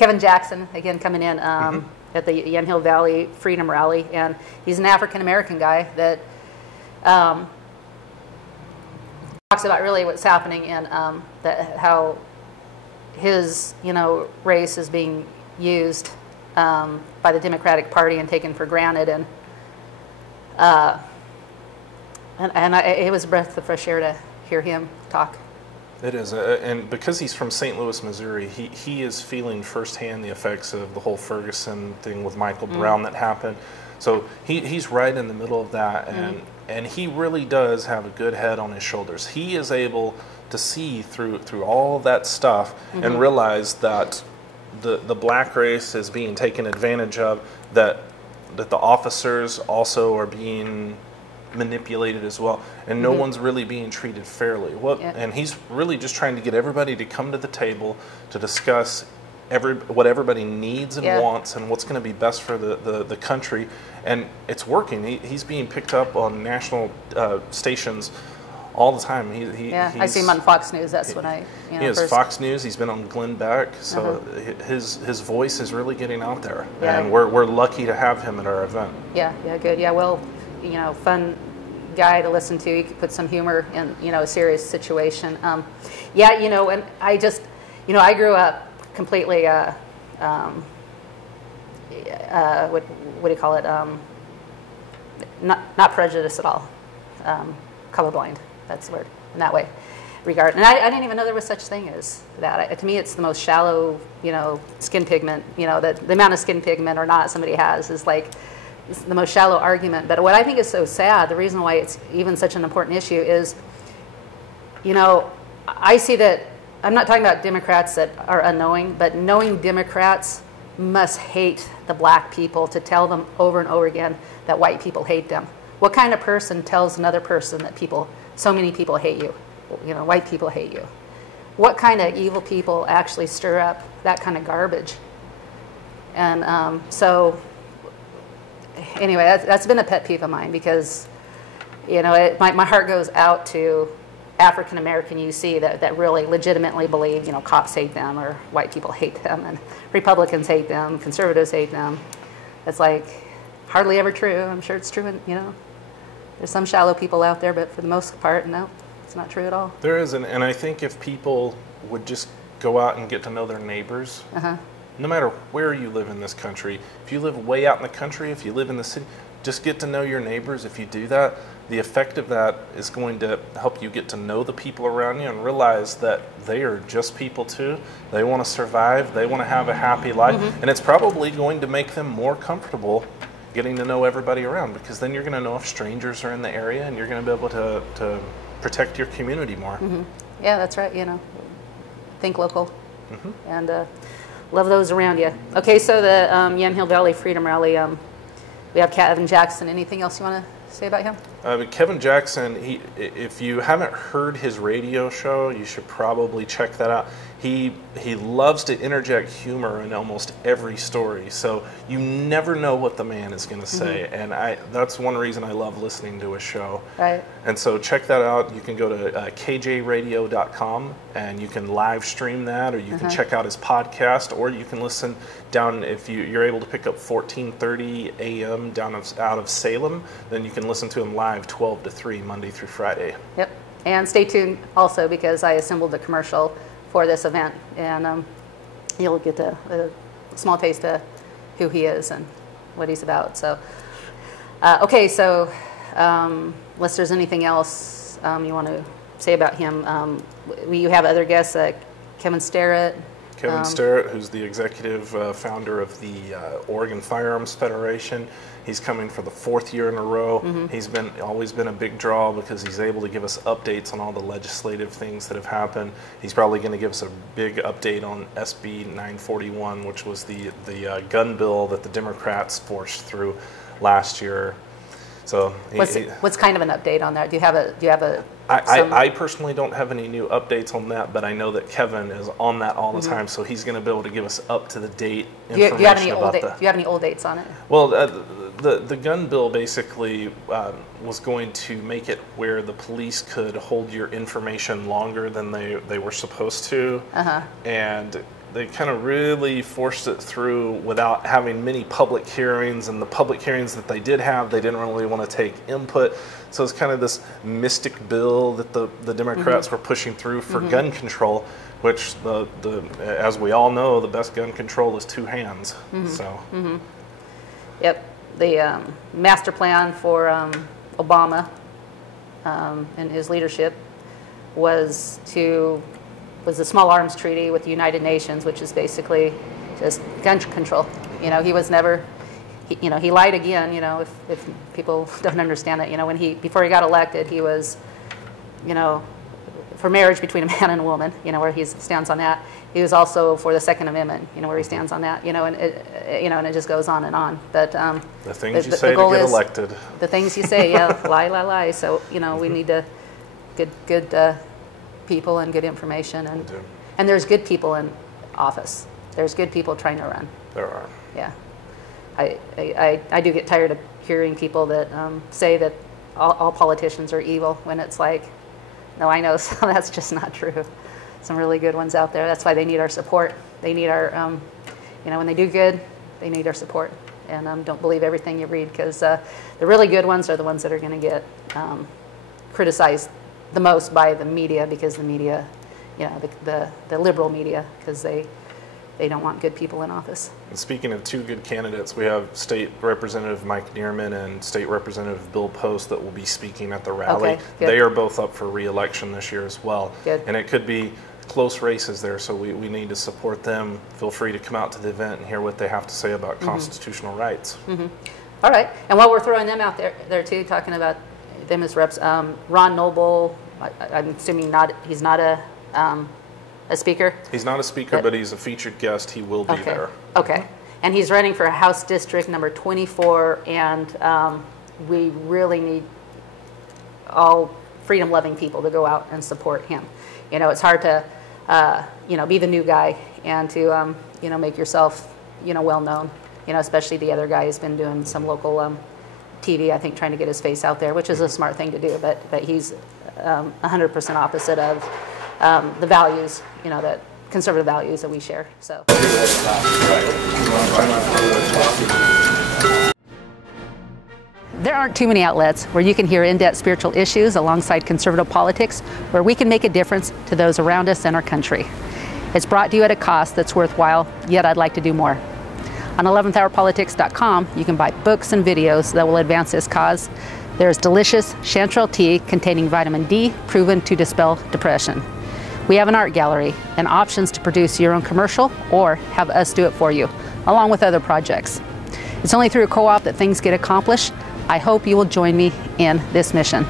Kevin Jackson, again, coming in at the Yamhill Valley Freedom Rally, and he's an African-American guy that talks about really what's happening in how his, race is being used by the Democratic Party and taken for granted, and it was a breath of fresh air to hear him talk. It is, and because he's from St. Louis, Missouri, he is feeling firsthand the effects of the whole Ferguson thing with Michael Brown that happened. So he's right in the middle of that, and he really does have a good head on his shoulders. He is able to see through all of that stuff and realize that the black race is being taken advantage of, that the officers also are being manipulated as well, and no one's really being treated fairly. And he's really just trying to get everybody to come to the table to discuss what everybody needs and wants and what's going to be best for the country, and it's working. He's being picked up on national stations all the time. I see him on Fox News. That's when he has Fox News. He's been on Glenn Beck, so his voice is really getting out there, and we're lucky to have him at our event. Yeah, good. Yeah, well, fun guy to listen to. He could put some humor in, a serious situation. And I just, I grew up completely, what do you call it? Not prejudiced at all. Colorblind. That's the word in that way. Regard, and I didn't even know there was such thing as that. To me, it's the most shallow, skin pigment. The amount of skin pigment or not somebody has is like the most shallow argument. But what I think is so sad, the reason why it's even such an important issue is, I see that, I'm not talking about Democrats that are unknowing, but knowing Democrats must hate the black people to tell them over and over again that white people hate them. What kind of person tells another person that so many people hate you? White people hate you. What kind of evil people actually stir up that kind of garbage? And so, anyway, that's been a pet peeve of mine because, my heart goes out to African American UC that really legitimately believe, cops hate them or white people hate them and Republicans hate them, conservatives hate them. It's like hardly ever true. I'm sure it's true, and there's some shallow people out there, but for the most part, no, it's not true at all. There is, and I think if people would just go out and get to know their neighbors, no matter where you live in this country, if you live way out in the country, if you live in the city, just get to know your neighbors. If you do that, the effect of that is going to help you get to know the people around you and realize that they are just people too. They want to survive. They want to have a happy life. And it's probably going to make them more comfortable getting to know everybody around, because then you're going to know if strangers are in the area and you're going to be able to protect your community more. Yeah, that's right. Think local and love those around you. Okay, so the Yamhill Valley Freedom Rally, we have Kevin Jackson. Anything else you want to say about him? Kevin Jackson, if you haven't heard his radio show, you should probably check that out. He loves to interject humor in almost every story, so you never know what the man is going to say, and that's one reason I love listening to his show. Right. And so check that out. You can go to kjradio.com and you can live stream that, or you can check out his podcast, or you can listen down, if you're able to pick up 1430 a.m. out of Salem, then you can listen to him live 12 to 3 Monday through Friday. Yep. And stay tuned also, because I assembled the commercial for this event, and you'll get a small taste of who he is and what he's about. So, okay, so unless there's anything else you want to say about him, you have other guests, Kevin Sterrett. Kevin Sterrett, who's the executive founder of the Oregon Firearms Federation. He's coming for the 4th year in a row. He's always been a big draw because he's able to give us updates on all the legislative things that have happened. He's probably going to give us a big update on SB 941, which was the gun bill that the Democrats forced through last year. So what's kind of an update on that? Do you have a? I personally don't have any new updates on that, but I know that Kevin is on that all the time, so he's going to be able to give us up to the date information. Do you have any old dates on it? Well, the gun bill basically was going to make it where the police could hold your information longer than they were supposed to, and they kind of really forced it through without having many public hearings, and the public hearings that they did have, they didn't really want to take input. So it's kind of this mystic bill that the Democrats were pushing through for gun control, which as we all know, the best gun control is two hands. So. Yep, the master plan for Obama and his leadership was a small arms treaty with the United Nations, which is basically just gun control. You know, he was never, he lied again. You know, if people don't understand it, you know, before he got elected, he was, you know, for marriage between a man and a woman. You know, where he stands on that. He was also for the Second Amendment. You know, where he stands on that. You know, and it just goes on and on. But the things you say to get elected. The things you say, yeah, lie. So you know, we need to good people and good information, and there's good people in office. There's good people trying to run. There are. Yeah, I do get tired of hearing people that say that all politicians are evil when it's like, no, I know that's just not true. Some really good ones out there. That's why they need our support. They need our, you know, when they do good, they need our support. And don't believe everything you read, because the really good ones are the ones that are going to get criticized the most by the media, because the media, you know, the liberal media, because they don't want good people in office. And speaking of two good candidates, we have State Representative Mike Neerman and State Representative Bill Post that will be speaking at the rally. Okay, good. They are both up for re-election this year as well. Good. And it could be close races there, so we need to support them. Feel free to come out to the event and hear what they have to say about constitutional rights. All right, and while we're throwing them out there too, talking about them as reps, Ron Noble, I'm assuming he's not a speaker? He's not a speaker, but he's a featured guest. He will be there. Okay. And he's running for House District number 24, and we really need all freedom-loving people to go out and support him. You know, it's hard to, you know, be the new guy and to, you know, make yourself, you know, well-known. You know, especially the other guy has been doing some local TV, I think, trying to get his face out there, which is a smart thing to do, but he's 100% opposite of the values, you know, that conservative values that we share. So. There aren't too many outlets where you can hear in-depth spiritual issues alongside conservative politics, where we can make a difference to those around us and our country. It's brought to you at a cost that's worthwhile, yet I'd like to do more. On 11thHourPolitics.com, you can buy books and videos that will advance this cause. There's delicious chanterelle tea containing vitamin D, proven to dispel depression. We have an art gallery and options to produce your own commercial or have us do it for you, along with other projects. It's only through a co-op that things get accomplished. I hope you will join me in this mission.